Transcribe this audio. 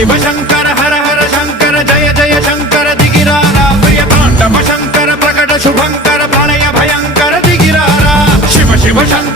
शिव शंकर हर हर शंकर जय जय शंकर दिगिरारा प्रिय तांडव शंकर प्रकट शुभंकर प्रलय भयंकर दिगिरारा शिव शिव शंकर